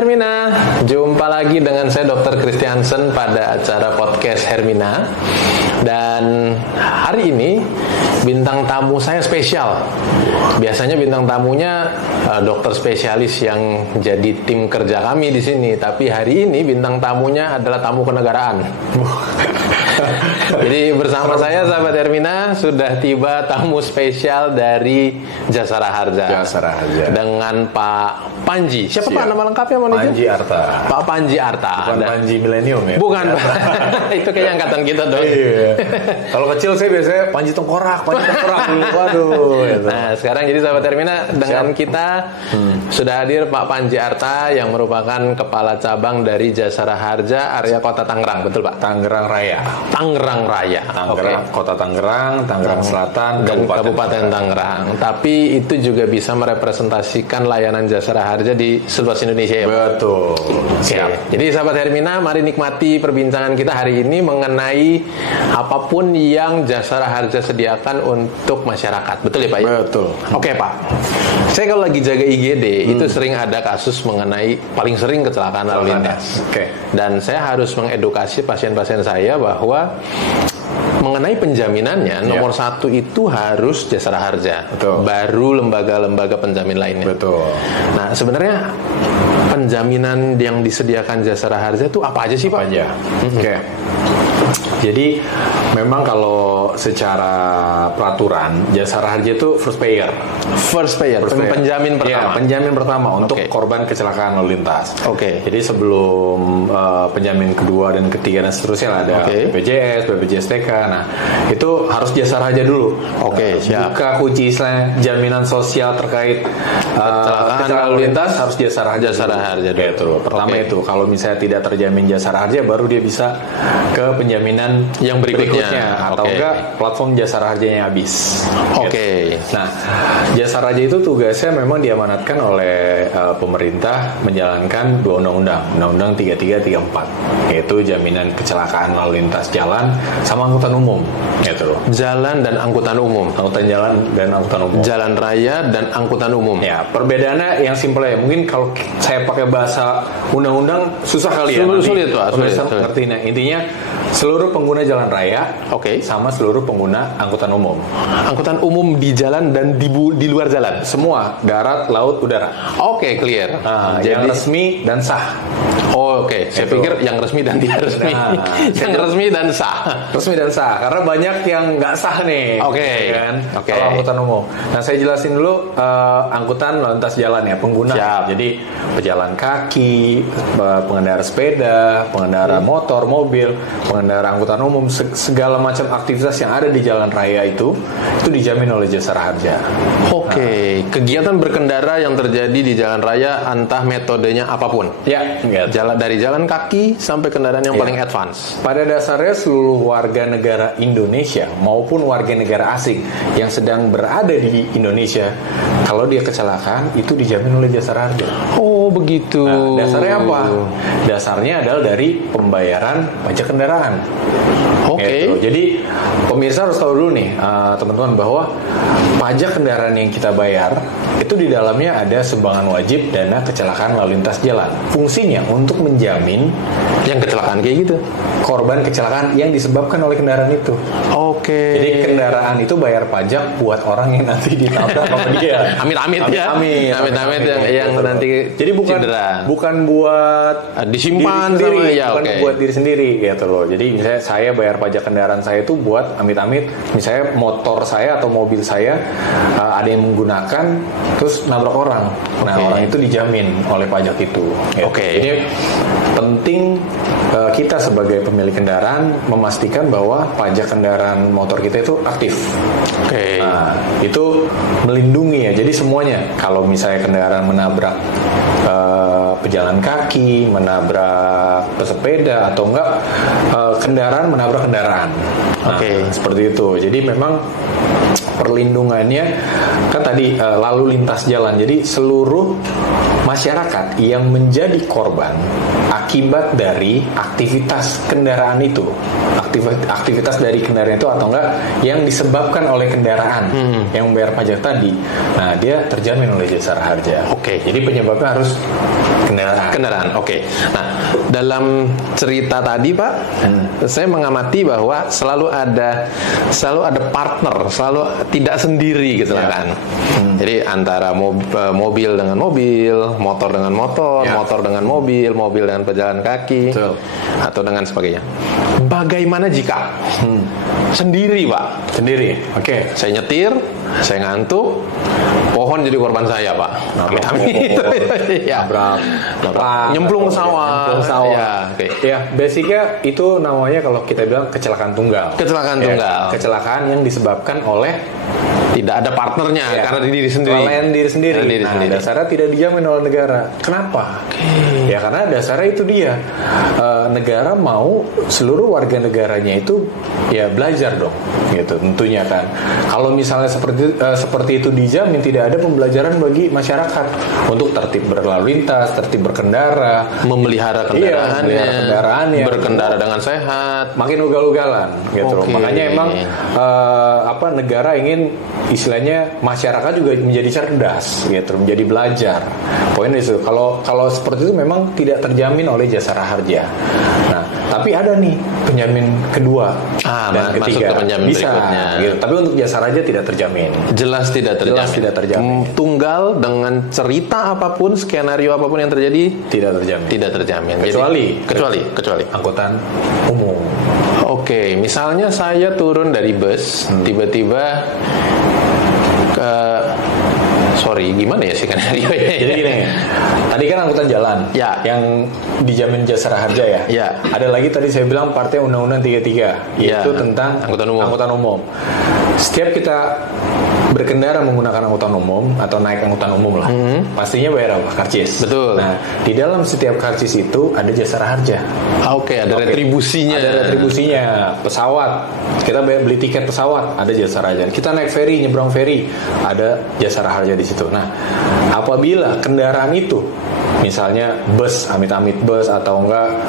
Hermina, jumpa lagi dengan saya Dr. Christiansen pada acara podcast Hermina. Dan hari ini bintang tamu saya spesial. Biasanya bintang tamunya dokter spesialis yang jadi tim kerja kami di sini, tapi hari ini bintang tamunya adalah tamu kenegaraan. Jadi bersama saya sahabat Hermina sudah tiba tamu spesial dari Jasara Harja. Jasara Harja. Dengan Pak Panji. Siapa Pak nama lengkapnya? Panji Arta. Pak Panji Arta. Bukan Panji Milenium ya? Bukan. Itu kayaknya angkatan kita dong. Iya. Kalau kecil saya biasanya Panji Tengkorak. Waduh. Gitu. Nah sekarang jadi sahabat Hermina dengan kita sudah hadir Pak Panji Arta yang merupakan kepala cabang dari Jasara Harja area Kota Tangerang, betul Pak? Tangerang Raya. Tangerang Raya. Tangerang, okay. Kota Tangerang, Tangerang Selatan, dan Kabupaten Tangerang. Tapi itu juga bisa merepresentasikan layanan Jasara Harja di seluas Indonesia ya Pak? Betul. Siap. Jadi sahabat Hermina, mari nikmati perbincangan kita hari ini mengenai apapun yang Jasara Harja sediakan untuk masyarakat. Betul ya Pak? Betul. Oke Pak. Saya kalau lagi jaga IGD itu sering ada kasus mengenai paling sering kecelakaan lalu lintas. Oke. Dan saya harus mengedukasi pasien-pasien saya bahwa mengenai penjaminannya nomor satu itu harus Jasara Harja. Betul. Baru lembaga-lembaga penjamin lainnya. Betul. Nah sebenarnya penjaminan yang disediakan Jasara Harja itu apa aja sih Pak? Apa aja? Oke. Jadi memang kalau secara peraturan Jasara Harja itu first payer. First payer. Penjamin pertama. Ya, penjamin pertama untuk korban kecelakaan lalu lintas. Oke. Jadi sebelum penjamin kedua dan ketiga dan seterusnya ada BPJS, BPJS TK. Nah, itu harus Jasara Harja dulu. Oke, siap. Buka kunci istilahnya jaminan sosial terkait kecelakaan lalu lintas harus Jasara Harja. Jasara Harja dulu. Gitu. Pertama itu kalau misalnya tidak terjamin Jasara Harja baru dia bisa ke penjaminan yang berikutnya atau enggak platform Jasara Harjanya habis. Oke. Gitu. Nah, Jasara Harja itu tugasnya memang diamanatkan oleh pemerintah menjalankan dua undang-undang, Undang-Undang 3334, yaitu jaminan kecelakaan lalu lintas jalan sama angkutan umum, gitu loh. Jalan dan angkutan umum. Angkutan jalan dan angkutan umum. Jalan raya dan angkutan umum. Ya, perbedaannya yang simpel ya. Mungkin kalau saya pakai bahasa undang-undang susah kali ya. Sulit Pak. Ngerti. Nah, intinya seluruh pengguna jalan raya, sama seluruh pengguna angkutan umum. Angkutan umum di jalan dan di luar jalan. Semua, darat, laut, udara. Oke, clear. Jadi yang resmi dan sah. Oke. Saya pikir yang resmi dan tidak resmi. Yang resmi dan sah. Resmi dan sah, karena banyak yang nggak sah nih. Oke. Kan? Kalau angkutan umum. Nah, saya jelasin dulu angkutan lalu lintas jalan ya, pengguna. Jadi pejalan kaki, pengendara sepeda, pengendara motor, mobil, pengendara angkutan umum, segala macam aktivitas yang ada di jalan raya itu dijamin oleh Jasara Harja. Oke. Kegiatan berkendara yang terjadi di jalan raya entah metodenya apapun. Ya, dari jalan kaki sampai kendaraan yang paling advance. Pada dasarnya seluruh warga negara Indonesia maupun warga negara asing yang sedang berada di Indonesia, kalau dia kecelakaan itu dijamin oleh Jasara Harja. Oh, begitu. Nah, dasarnya apa? Dasarnya adalah dari pembayaran pajak kendaraan. Oke. Gitu. Jadi pemirsa harus tahu dulu nih teman-teman bahwa pajak kendaraan yang kita bayar itu di dalamnya ada sumbangan wajib dana kecelakaan lalu lintas jalan. Fungsinya untuk menjamin yang kecelakaan kayak gitu, korban kecelakaan yang disebabkan oleh kendaraan itu. Oke. Jadi kendaraan itu bayar pajak buat orang yang nanti ditabrak sama dia. Amit-amit ya. Amit-amit yang nanti jadi bukan buat disimpan diri sendiri, sama bukan buat diri sendiri gitu loh. Jadi misalnya saya bayar pajak kendaraan saya itu buat amit-amit misalnya motor saya atau mobil saya ada yang menggunakan terus nabrak orang. Nah, orang itu dijamin oleh pajak itu. Gitu. Jadi penting kita sebagai pemilik kendaraan memastikan bahwa pajak kendaraan motor kita itu aktif. Nah, itu melindungi ya. Jadi semuanya. Kalau misalnya kendaraan menabrak pejalan kaki, menabrak pesepeda atau enggak kendaraan menabrak kendaraan. Nah, seperti itu. Jadi memang perlindungannya kan tadi lalu lintas jalan. Jadi seluruh seluruh masyarakat yang menjadi korban akibat dari aktivitas kendaraan itu, aktivitas dari kendaraan itu atau enggak yang disebabkan oleh kendaraan yang membayar pajak tadi. Nah, dia terjamin oleh Jasara Harja. Oke. Jadi penyebabnya harus kendaraan. Oke. Nah, dalam cerita tadi Pak, saya mengamati bahwa selalu ada partner, selalu tidak sendiri kecelakaan. Jadi antara mobil dengan mobil, motor dengan motor, motor dengan mobil dengan pejalan kaki, betul, atau dengan sebagainya. Bagaimana jika sendiri Pak? Sendiri. Oke. Saya nyetir, saya ngantuk, pohon jadi korban saya Pak. Amit-amit. Ya. Nyemplung sawah. Ya, ya, basicnya itu namanya kalau kita bilang kecelakaan tunggal. Kecelakaan yang disebabkan oleh tidak ada partnernya, karena diri sendiri. Kelalaian diri sendiri. Dasarnya tidak dijamin oleh negara. Kenapa? Ya karena dasarnya itu dia. Negara mau seluruh warga negaranya itu ya belajar dong, gitu. Tentunya kan. Kalau misalnya seperti itu dijamin, tidak ada pembelajaran bagi masyarakat untuk tertib berlalu lintas, tertib berkendara, memelihara kendaraannya, berkendara dengan sehat, makin ugal-ugalan, gitu. Makanya emang negara ingin istilahnya masyarakat juga menjadi cerdas, gitu, menjadi belajar. Poin itu kalau seperti itu memang tidak terjamin oleh Jasara Harja. Nah, tapi ada nih penjamin kedua dan ketiga, bisa, gitu. Tapi untuk Jasara Harja tidak terjamin. Jelas tidak terjamin. Tunggal dengan cerita apapun, skenario apapun yang terjadi tidak terjamin. Kecuali angkutan umum. Oke, misalnya saya turun dari bus, tiba-tiba gimana ya skenario-nya? Jadi gini, tadi kan angkutan jalan, yang dijamin Jasara Harja ya. Ada lagi tadi saya bilang partnya Undang-Undang 33, yaitu tentang angkutan umum. Setiap kita berkendara menggunakan angkutan umum atau naik angkutan umum lah, pastinya bayar apa? Karcis. Betul. Nah, di dalam setiap karcis itu ada Jasara Harja. Ada retribusinya. Pesawat, kita beli tiket pesawat, ada Jasara Harja. Kita naik ferry, nyebrang ferry, ada Jasara Harja di situ. Nah, apabila kendaraan itu, misalnya bus, amit-amit bus atau enggak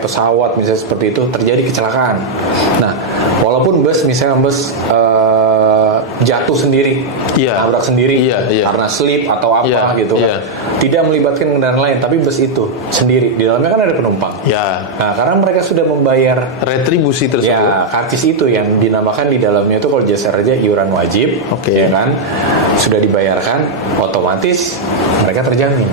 pesawat misalnya seperti itu, terjadi kecelakaan. Nah, walaupun misalnya bus jatuh sendiri, nabrak sendiri, karena slip atau apa gitu kan, tidak melibatkan kendaraan lain, tapi bus itu sendiri, di dalamnya kan ada penumpang. Nah, karena mereka sudah membayar retribusi tersebut, karcis itu yang dinamakan di dalamnya itu kalau Jasara Harja iuran wajib, ya kan, sudah dibayarkan, otomatis mereka terjamin.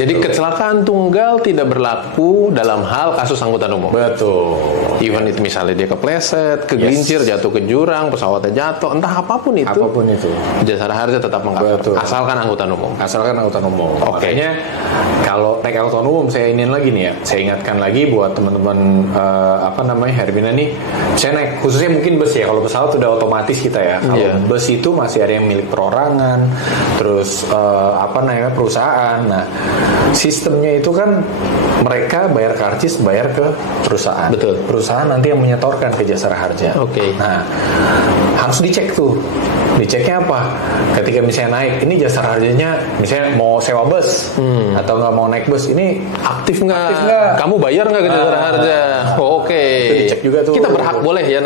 Jadi kecelakaan tunggal tidak berlaku dalam hal kasus angkutan umum. Betul. Even itu misalnya dia kepleset, kegelincir, jatuh ke jurang, pesawatnya jatuh, entah apapun itu. Jasara Harja tetap meng-cover. Asalkan angkutan umum. Makanya kalau naik angkutan umum, saya ingatkan lagi buat teman-teman Hermina nih, saya naik khususnya mungkin bus ya. Kalau pesawat udah otomatis kita ya. Kalau bus itu masih ada yang milik perorangan, terus perusahaan. Nah, sistemnya itu kan mereka bayar karcis, bayar ke perusahaan. Betul. Perusahaan nanti yang menyetorkan ke Jasara Harja. Nah, harus dicek tuh. Diceknya apa? Ketika misalnya naik, ini Jasara Harjanya misalnya mau sewa bus atau nggak mau naik bus, ini aktif nggak? Kamu bayar nggak ke Jasara Harja? Itu dicek juga tuh. Kita berhak boleh ya?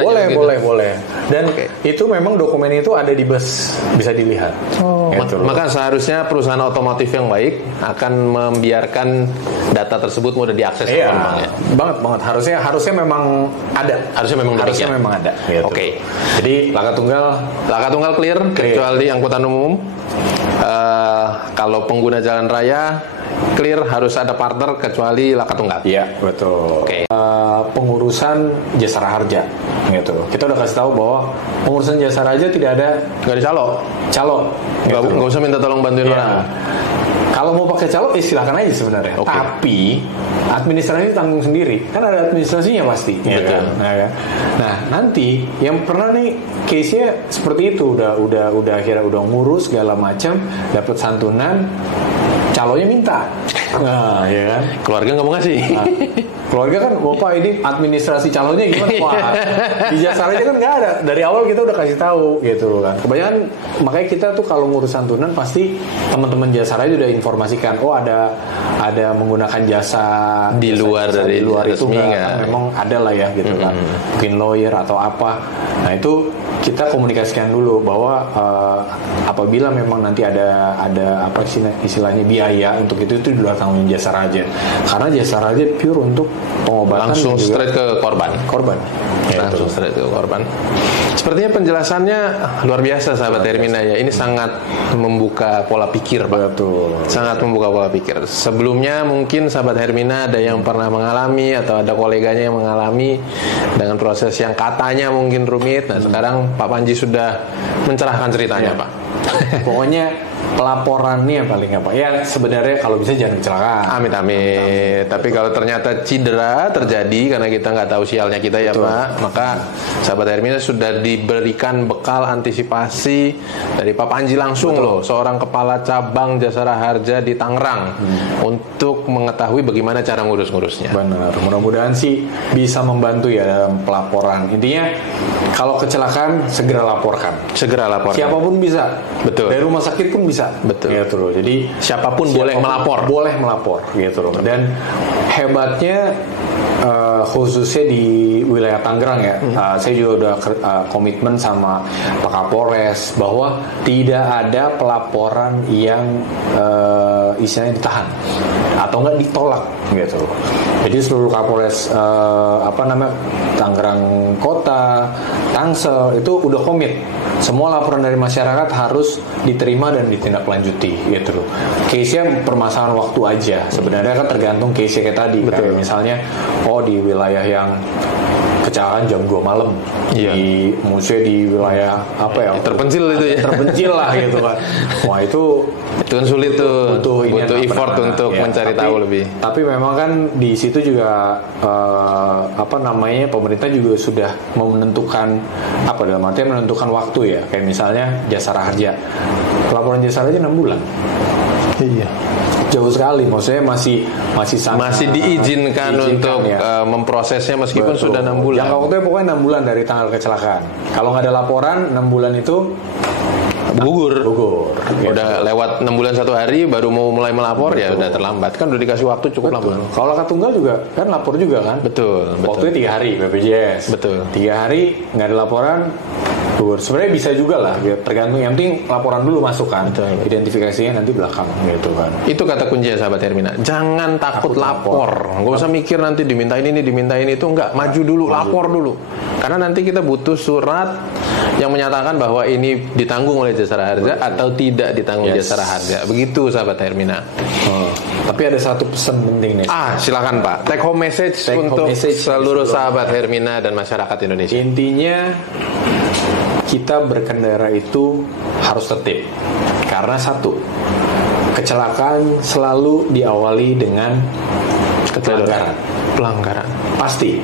Boleh. Dan itu memang dokumen itu ada di bus, bisa dilihat. Maka seharusnya perusahaan otomotif yang baik akan membiarkan data tersebut mudah diakses oleh penumpang ya. Banget. Harusnya memang ada. Harusnya memang ada. Gitu. Jadi laka tunggal clear, kecuali angkutan umum. Kalau pengguna jalan raya clear, harus ada partner kecuali laka tunggal. Iya, betul. Pengurusan Jasara Harja, gitu. Kita udah kasih tahu bahwa pengurusan Jasara Harja tidak ada, nggak ada calo. Nggak usah minta tolong bantuin orang. Kalau mau pakai calo, silahkan aja sebenarnya. Tapi administrasi tanggung sendiri, kan ada administrasinya pasti. Betul. Nah, nanti yang pernah nih case-nya seperti itu, udah akhirnya udah ngurus segala macam, dapat santunan, calonya minta. Nah, ya kan. Keluarga nggak mau ngasih. Nah, keluarga kan, Bapak ini administrasi calonnya gimana? Wah, di jasa raja kan nggak ada. Dari awal kita udah kasih tahu gitu kan. Kebanyakan makanya kita tuh kalau ngurus santunan pasti teman-teman jasa raja udah informasikan, oh ada menggunakan jasa Di luar jasa dari di luar itu resmi nggak, nggak? kan memang ada lah ya gitu kan. Mungkin lawyer atau apa. Nah itu kita komunikasikan dulu bahwa apabila memang nanti ada apa istilahnya biaya untuk itu di luar tanggung jasa raja. Karena jasa raja pure untuk pengobatan Langsung dan juga straight ke korban. Langsung straight ke korban. Sepertinya penjelasannya luar biasa sahabat Hermina ya. Ini sangat membuka pola pikir, Pak. Betul. Sangat membuka pola pikir. Sebelumnya mungkin sahabat Hermina ada yang pernah mengalami atau ada koleganya yang mengalami dengan proses yang katanya mungkin rumit. Nah, sekarang Pak Panji sudah mencerahkan ceritanya, Pak. Pokoknya pelaporannya paling apa? Ya sebenarnya kalau bisa jangan kecelakaan. Amit. Tapi kalau ternyata cedera terjadi karena kita nggak tahu sialnya kita ya, Betul. Pak, maka sahabat Hermina sudah diberikan bekal antisipasi dari Pak Panji langsung. Betul. Loh, seorang kepala cabang Jasara Harja di Tangerang untuk mengetahui bagaimana cara ngurus-ngurusnya. Benar. Mudah-mudahan sih bisa membantu ya dalam pelaporan. Intinya kalau kecelakaan segera laporkan. Segera laporkan. Siapapun bisa. Betul. Dari rumah sakit pun bisa. Betul. Gitu loh. Jadi Siapapun boleh melapor. Boleh melapor gitu loh. Dan hebatnya khususnya di wilayah Tangerang ya. Saya juga udah komitmen sama Pak Kapolres bahwa tidak ada pelaporan yang istilahnya ditahan atau enggak ditolak gitu loh. Jadi seluruh Kapolres Tangerang Kota, Tangsel itu udah komit. Semua laporan dari masyarakat harus diterima dan ditindaklanjuti gitu loh. Case-nya permasalahan waktu aja. Sebenarnya kan tergantung case-nya kayak tadi. Betul. Kayak misalnya di wilayah yang kecelakaan jam 2 malam. Iya. Maksudnya di wilayah apa ya? Terpencil itu ya. Terpencil lah gitu kan. Wah itu kan sulit tuh. butuh effort untuk mencari tahu lebih. Tapi memang kan di situ juga pemerintah juga sudah menentukan dalam artian menentukan waktu ya. Kayak misalnya Jasara Harja. Pelaporan Jasara Harja 6 bulan. Iya. Jauh sekali, maksudnya masih sangat Masih diizinkan untuk ya. Memprosesnya meskipun Betul. sudah 6 bulan. Yang waktunya pokoknya 6 bulan dari tanggal kecelakaan. Kalau nggak ada laporan 6 bulan itu gugur. Gitu. Udah lewat 6 bulan 1 hari baru mau mulai melapor. Betul. Ya udah terlambat. Kan udah dikasih waktu cukup lama. Kalau laka tunggal juga kan lapor juga kan. Betul. Waktunya 3 hari BPJS. Betul. 3 hari nggak ada laporan gugur. Sebenarnya bisa juga lah, tergantung. Yang penting laporan dulu masuk kan. Betul. Identifikasinya nanti belakang gitu kan. Itu kata kunci ya sahabat Hermina. Jangan takut lapor. Nggak usah mikir nanti dimintain ini dimintain itu. Enggak, maju dulu, lapor dulu. Karena nanti kita butuh surat yang menyatakan bahwa ini ditanggung oleh Jasara Harja atau tidak ditanggung Jasara Harja. Begitu sahabat Hermina. Tapi ada satu pesan penting nih. Silakan Pak. Take home message untuk seluruh sahabat Hermina dan masyarakat Indonesia. Intinya kita berkendara itu harus tertib. Karena satu, kecelakaan selalu diawali dengan pelanggaran. Pasti.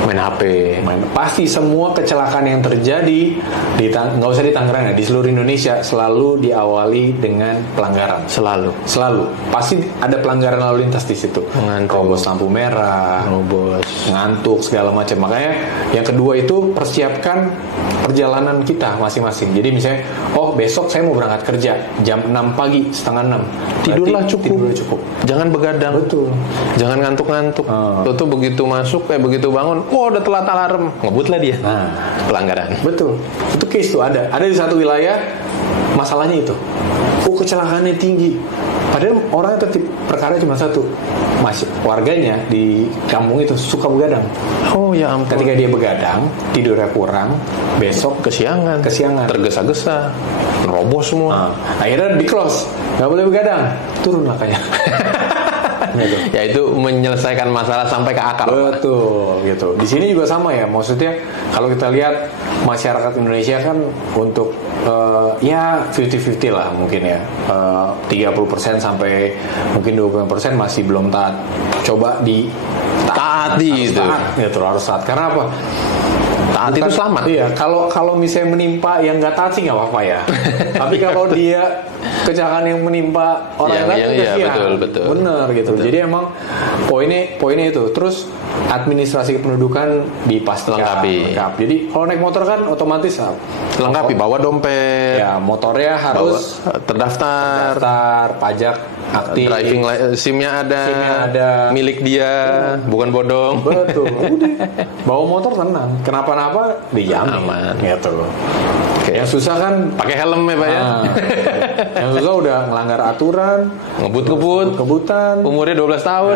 Main HP. Pasti semua kecelakaan yang terjadi nggak usah di Tangerang ya, di seluruh Indonesia selalu diawali dengan pelanggaran. Selalu. Pasti ada pelanggaran lalu lintas di situ. Robos lampu merah, ngantuk segala macam. Makanya yang kedua itu persiapkan perjalanan kita masing-masing. Jadi misalnya, besok saya mau berangkat kerja jam 6 pagi, setengah 6. Tidurlah cukup. Jangan begadang. Betul. Jangan ngantuk-ngantuk. Tuh begitu masuk begitu bangun, udah telat alarm, ngebutlah dia. Pelanggaran. Betul. Itu case tuh ada di satu wilayah, masalahnya itu. Kecelakaannya tinggi. Padahal orangnya tertib, perkara cuma satu. Warganya di kampung itu suka begadang. Oh ya ampun. Ketika dia begadang, tidurnya kurang, besok kesiangan. Tergesa-gesa, nerobos semua. Akhirnya di close, nggak boleh begadang, turun lakanya. Gitu. Ya itu menyelesaikan masalah sampai ke akar. Betul, gitu. Di sini juga sama ya. Maksudnya kalau kita lihat masyarakat Indonesia kan untuk 50-50 lah mungkin ya. 30% sampai mungkin 20% masih belum taat. Coba taati itu. Harus taat. Karena apa? Taat itu selamat. Iya, kalau misalnya menimpa yang nggak taat sih nggak apa-apa ya. Tapi kalau dia kecelakaan yang menimpa orang lain itu kasihan. Betul. Bener gitu. Jadi emang poinnya itu. Terus administrasi kependudukan dipastikan lengkap. Jadi kalau naik motor kan otomatis lengkapi, bawa dompet. Ya, motornya harus terdaftar, pajak aktif, driving SIM-nya ada, milik dia, bukan bodong. Betul. Udah. Bawa motor tenang. Kenapa-napa dijamin. Aman. Gitu. Yang susah kan pakai helm ya, Pak ya. Yang susah udah melanggar aturan, ngebut-ngebutan, umurnya 12 tahun.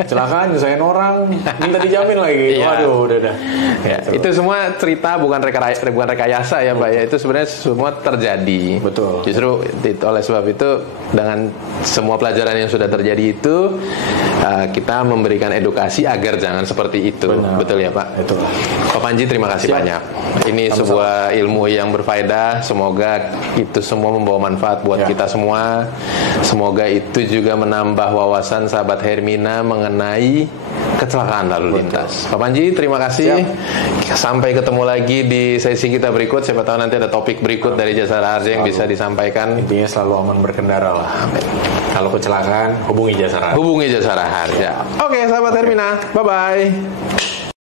Kecelakaan nyusahin orang, minta dijamin lagi. Waduh, udah. Ya, itu semua cerita bukan rekayasa ya, Pak ya. Itu sebenarnya semua terjadi. Betul. Justru oleh sebab itu dengan semua pelajaran yang sudah terjadi itu kita memberikan edukasi agar jangan seperti itu. Benar. Betul ya, Pak? Betul. Pak Panji, terima kasih banyak. Ini sebuah ilmu yang berfaedah. Semoga itu semua membawa manfaat buat kita semua. Semoga itu juga menambah wawasan sahabat Hermina mengenai kecelakaan lalu lintas. Pak Panji, terima kasih. Sampai ketemu lagi di sesi kita berikut. Siapa tahu nanti ada topik berikut dari Jasara Harja yang bisa disampaikan. Intinya selalu aman berkendara lah. Kalau kecelakaan, hubungi Jasara Harja. Oke, sahabat Hermina. Bye-bye.